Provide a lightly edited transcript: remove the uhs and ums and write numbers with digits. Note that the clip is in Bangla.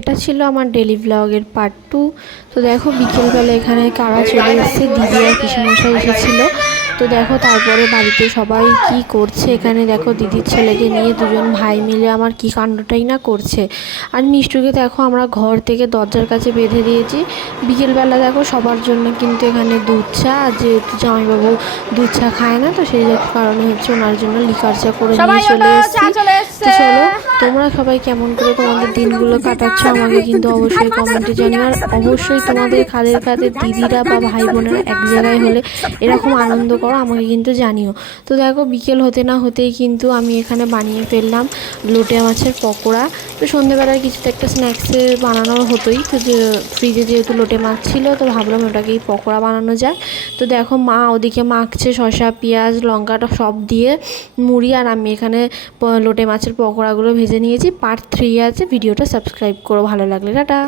এটা ছিল আমার ডেলি ব্লগের পার্ট 2। তো দেখো বিকেলবেলা এখানে কারা চলে এসেছে, দিদি আর পিসেমশাই এসেছিলো। তো দেখো তারপরে বাড়িতে সবাই কি করছে, এখানে দেখো দিদির ছেলেকে নিয়ে দুজন ভাই মিলে আমার কি কাণ্ডটাই না করছে। আর মিষ্টুকে দেখো আমরা ঘর থেকে দরজার কাছে বেঁধে দিয়েছি। বিকেলবেলা দেখো সবার জন্য কিন্তু এখানে দুধ চা, যেহেতু জামাইবাবু দুধ চা খায় না, তো সেই কারণে হচ্ছে ওনার জন্য লিকার চা করে নিয়ে চলে এসেছি। তো চলো তোমরা সবাই কেমন করে তোমাদের দিনগুলো কাটাচ্ছ আমাকে কিন্তু অবশ্যই কমেন্টে জানিও। আর অবশ্যই তোমাদের খাদের কাদের দিদিরা বা ভাই বোনেরা এক জায়গায় হলে এরকম আনন্দ করো, আমাকে কিন্তু জানিও। তো দেখো বিকেল হতে না হতেই কিন্তু আমি এখানে বানিয়ে ফেললাম লোটে মাছের পকোড়া। তো সন্ধ্যেবেলার কিছু তো একটা স্ন্যাক্সে বানানো হতোই, তো যে ফ্রিজে যেহেতু লোটে মাছ ছিল তো ভাবলাম ওটাকেই পকোড়া বানানো যায়। তো দেখো মা ওদিকে মাখছে শসা পেঁয়াজ লঙ্কাটা সব দিয়ে মুড়ি, আর আমি এখানে লোটে মাছের পকোড়াগুলো ভেজে নিয়েছি। পার্ট 3 আছে, ভিডিওটা সাবস্ক্রাইব করো ভালো লাগলে। টাটা।